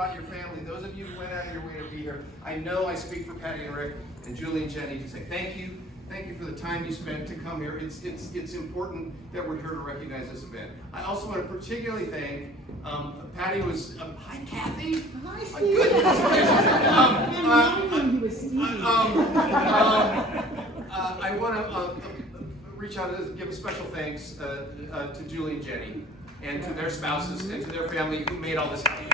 brought your family, those of you who went out of your way to be here, I know I speak for Patty and Rick and Julie and Jenny to say thank you. Thank you for the time you spent to come here. It's important that we're here to recognize this event. I also want to particularly thank Patty was hi Kathy. Hi My Steve. I want to reach out and give a special thanks to Julie and Jenny and to their spouses and to their family who made all this happen.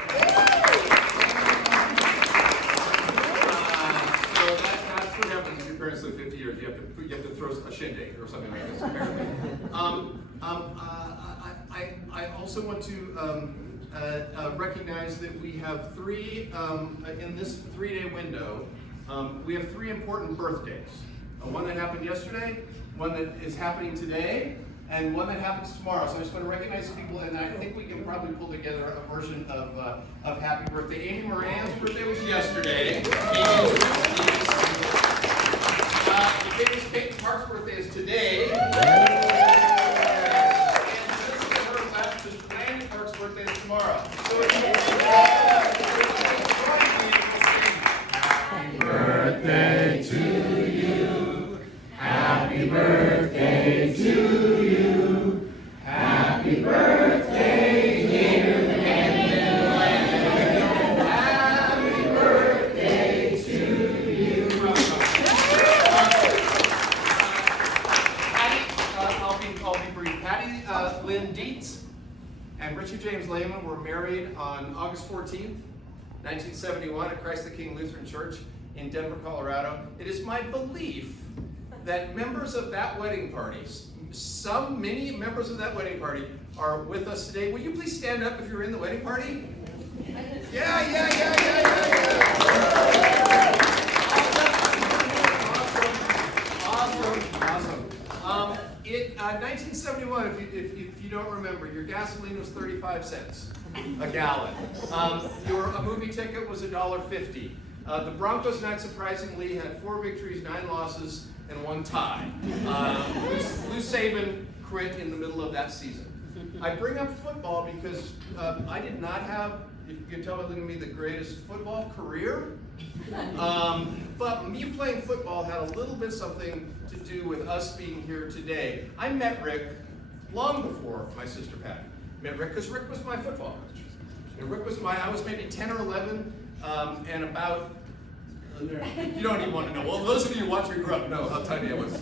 That's what happens if your parents live 50 years. You have to throw a shindig or something like this, apparently. I also want to recognize that we have three, in this 3-day window, we have 3 important birthdays. One that happened yesterday, one that is happening today, and one that happens tomorrow. So I just want to recognize people, and I think we can probably pull together a version of happy birthday. Amy Moran's birthday was yesterday. Kate Park's birthday is today. And Sister Randy Park's birthday is tomorrow. So happy birthday to you. Happy birthday to you. Happy birthday, dear Brandon. Happy birthday to you. Patty, I'll be brief. Patty Lynn Dietz and Richard James Lehman were married on August 14th, 1971 at Christ the King Lutheran Church in Denver, Colorado. It is my belief that members of that wedding party, many members of that wedding party are with us today. Will you please stand up if you're in the wedding party? Yeah. Awesome. 1971, if you don't remember, your gasoline was 35 cents a gallon. Your movie ticket was $1.50. The Broncos, not surprisingly, had 4 victories, 9 losses, and 1 tie. Lou Saban quit in the middle of that season. I bring up football because I did not have, if you can tell me, the greatest football career. But me playing football had a little bit something to do with us being here today. I met Rick long before my sister Patty. Met Rick because Rick was my football coach. And I was maybe 10 or 11, and about, you don't even want to know. Well, those of you who watch me grow up know how tiny I was.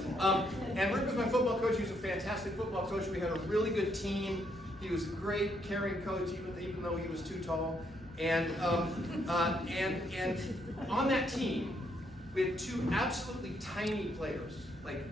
And Rick was my football coach. He was a fantastic football coach. We had a really good team. He was a great, caring coach, even though he was too tall. And on that team, we had 2 absolutely tiny players, like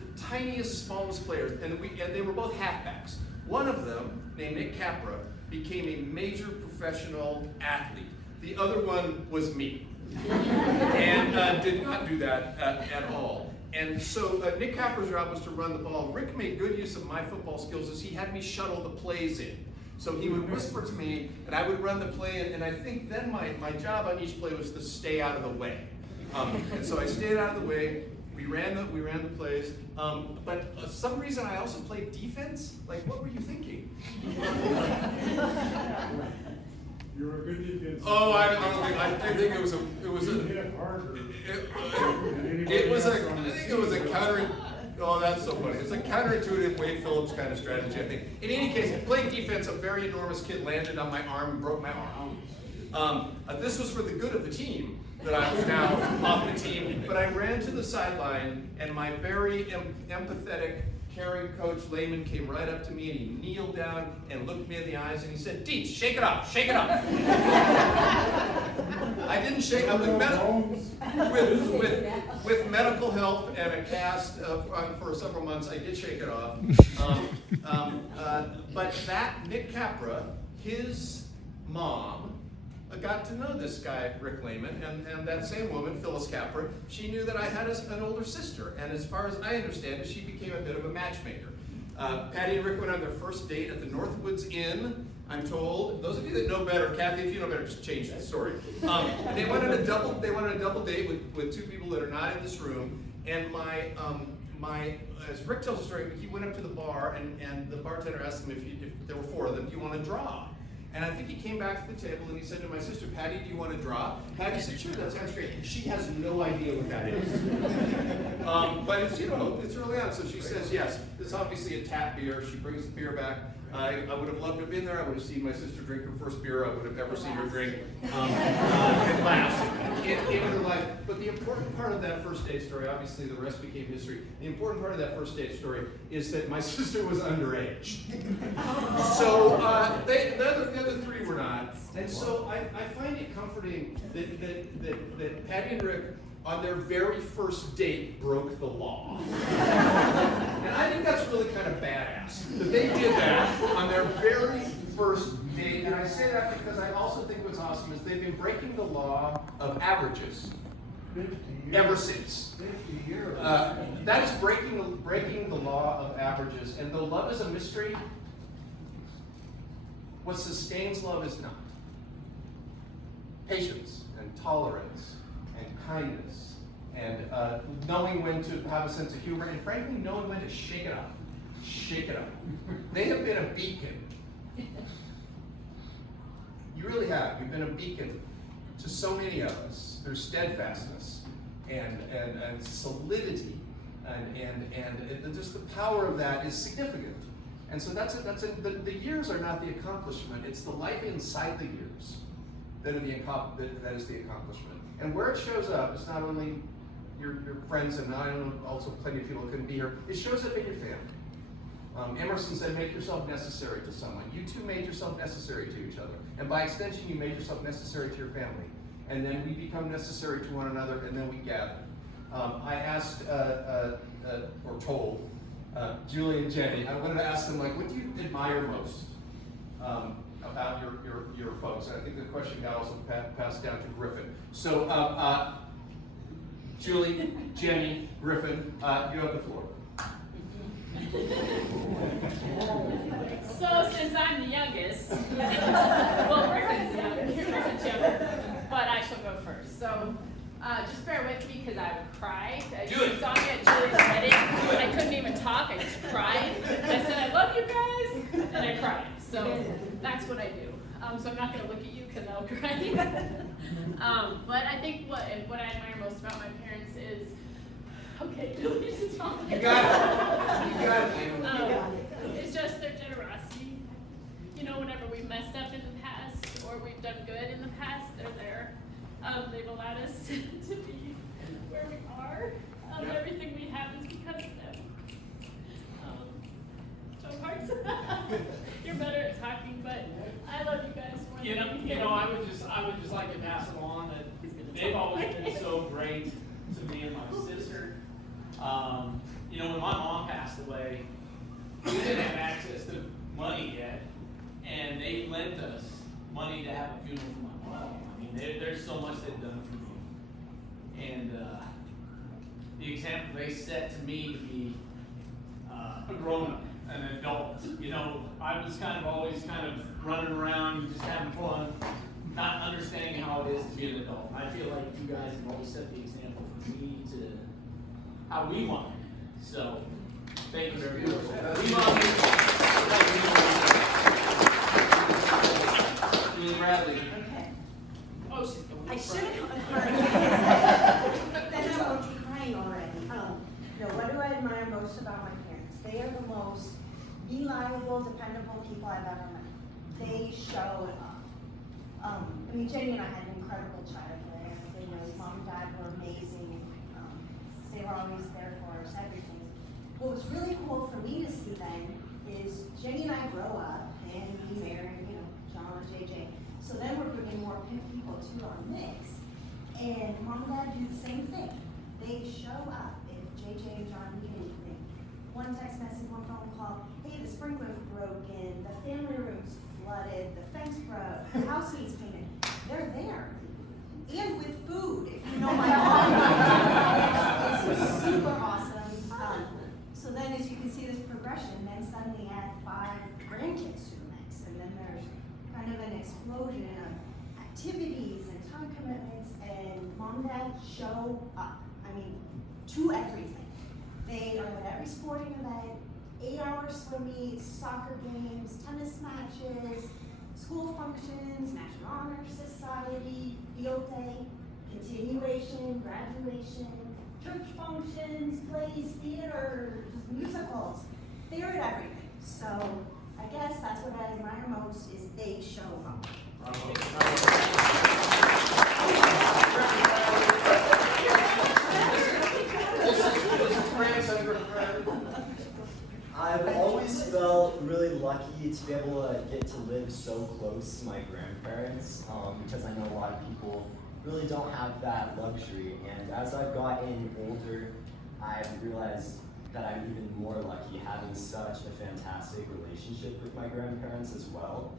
the tiniest, smallest players, and they were both halfbacks. One of them, named Nick Capra, became a major professional athlete. The other one was me, and did not do that at all. And so Nick Capra's job was to run the ball. Rick made good use of my football skills as he had me shuttle the plays in. So he would whisper to me, and I would run the play, and I think then my job on each play was to stay out of the way. And so I stayed out of the way. We ran the plays, but some reason I also played defense. Like, what were you thinking? You're a good defense. Oh, I think it was a counter. Oh, that's so funny. It's a counterintuitive Wade Phillips kind of strategy, I think. In any case, playing defense, a very enormous kid landed on my arm and broke my arm. This was for the good of the team, that I was now off the team. But I ran to the sideline, and my very empathetic, caring coach, Lehman, came right up to me, and he kneeled down and looked me in the eyes, and he said, "Dietz, shake it up, shake it up." I didn't shake up with medical help and a cast for several months. I did shake it off. But Nick Capra, his mom, got to know this guy, Rick Lehman, and that same woman, Phyllis Capra. She knew that I had an older sister, and as far as I understand it, she became a bit of a matchmaker. Patty and Rick went on their first date at the Northwoods Inn, I'm told. Those of you that know better, Kathy, if you know better, just change the story. They went on a double date with 2 people that are not in this room, and as Rick tells the story, he went up to the bar, and the bartender asked him if there were 4 of them, "Do you want to draw?" And I think he came back to the table and he said to my sister, Patty, do you want to draw? Patty said, sure, that sounds great. She has no idea what that is. But it's, it's early on, so she says yes. This is obviously a tap beer. She brings the beer back. I would have loved to have been there. I would have seen my sister drink her first beer I would have ever seen her drink at last in her life. But the important part of that first date story, obviously the rest became history. The important part of that first date story is that my sister was underage. So the other three were not. And so I find it comforting that Patty and Rick, on their very first date, broke the law. And I think that's really kind of badass, that they did that on their very first date. And I say that because I also think what's awesome is they've been breaking the law of averages ever since. 50 years. That is breaking the law of averages. And though love is a mystery, what sustains love is not. Patience and tolerance and kindness, and knowing when to have a sense of humor, and frankly, knowing when to shake it up. Shake it up. They have been a beacon. You really have. You've been a beacon to so many of us. There's steadfastness and solidity, and just the power of that is significant. And so the years are not the accomplishment. It's the life inside the years that is the accomplishment. And where it shows up is not only your friends, and I know also plenty of people who couldn't be here, it shows up in your family. Emerson said, make yourself necessary to someone. You two made yourself necessary to each other. And by extension, you made yourself necessary to your family. And then we become necessary to one another, and then we gather. I asked, or told, Julie and Jenny, I wanted to ask them, like, what do you admire most about your folks? And I think the question got also passed down to Griffin. So, Julie, Jenny, Griffin, you have the floor. So, since I'm the youngest, well, Griffin's younger, but I shall go first. So, just bear with me because I would cry. You saw me at Julie's wedding. I couldn't even talk. I just cried. I said, I love you guys, and I cried. So, that's what I do. So I'm not going to look at you because I'll cry. But I think what I admire most about my parents is, okay, Julie's talking. You got it. You got it. It's just their generosity. Whenever we've messed up in the past or we've done good in the past, they're there. They've allowed us to be where we are. Everything we have is because of them. So hard. You're better at talking, but I love you guys more than anything. I would just like to pass along that they've always been so great to me and my sister. When my mom passed away, we didn't have access to money yet, and they lent us money to have a funeral for my mom. I mean, there's so much they've done for me, and the example they set to me to be a grown-up, an adult. I was always running around, just having fun, not understanding how it is to be an adult. I feel like you guys have always set the example for me to how we want it. So, thank you very much. We love you. Julie Bradley. Okay. Oh, she's going I to should have cry. heard. Then I won't be crying already. What do I admire most about my parents? They are the most reliable, dependable people I've ever met. They showed up. Jenny and I had an incredible childhood. Mom and Dad were amazing. They were always there for us, everything. What was really cool for me to see then is Jenny and I grow up and we marry, John, JJ. So then we're bringing more people to our mix. And Mom and Dad do the same thing. They show up if JJ and John need anything. One text message, one phone call, hey, the sprinkler's broken, the family room's flooded, the fence broke, the house needs painted. They're there. And with food, if you know my mom. It's super awesome. So then as you can see this progression, then suddenly add 5 grandkids to the mix. And then there's kind of an explosion of activities and time commitments, and Mom and Dad show up. To everything. They are at every sporting event, 8-hour swim meets, soccer games, tennis matches, school functions, National Honor Society, field day, continuation, graduation, church functions, plays, theaters, musicals. They're at everything. So I guess that's what I admire most is they show up. I've always felt really lucky to be able to get to live so close to my grandparents because I know a lot of people really don't have that luxury. And as I've gotten older, I've realized that I'm even more lucky having such a fantastic relationship with my grandparents as well.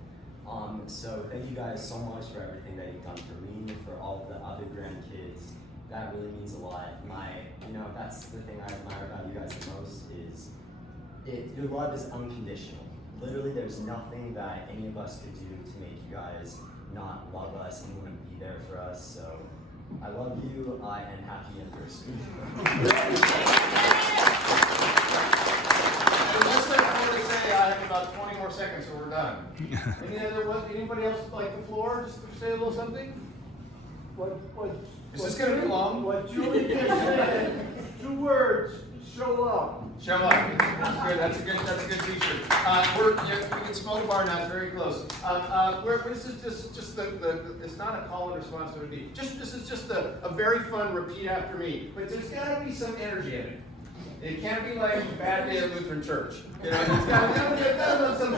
So thank you guys so much for everything that you've done for me, for all the other grandkids. That really means a lot. That's the thing I admire about you guys the most is your love is unconditional. Literally, there's nothing that any of us could do to make you guys not love us and wouldn't be there for us. So I love you and happy anniversary. Unless I say I have about 20 more seconds or we're done. Anybody else like the floor? Just to say a little something? Is this going to be long? What Julie just said, 2 words, show up. Show up. That's good. That's a good T-shirt. We can smoke bar now. It's very close. This is just the. It's not a call and response to a beat. This is just a very fun repeat after me. But there's got to be some energy in it. It can't be like a bad day at Lutheran Church. It's got to have some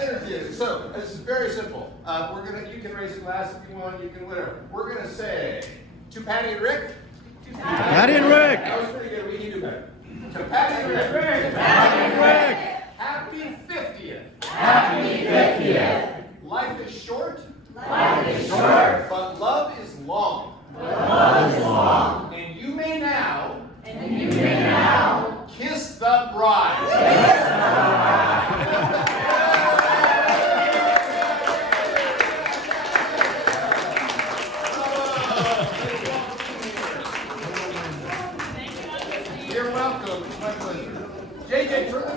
energy in it. So this is very simple. You can raise a glass if you want. You can whatever. We're gonna say to Patty and Rick. Patty and Rick. That was pretty good. We can do better. To Patty and Rick. Patty and Rick. Happy 50th. Happy 50th. Life is short. Life is short. But love is long. Love is long. And you may now. Kiss the bride. You're welcome. It's my pleasure. JJ, turn the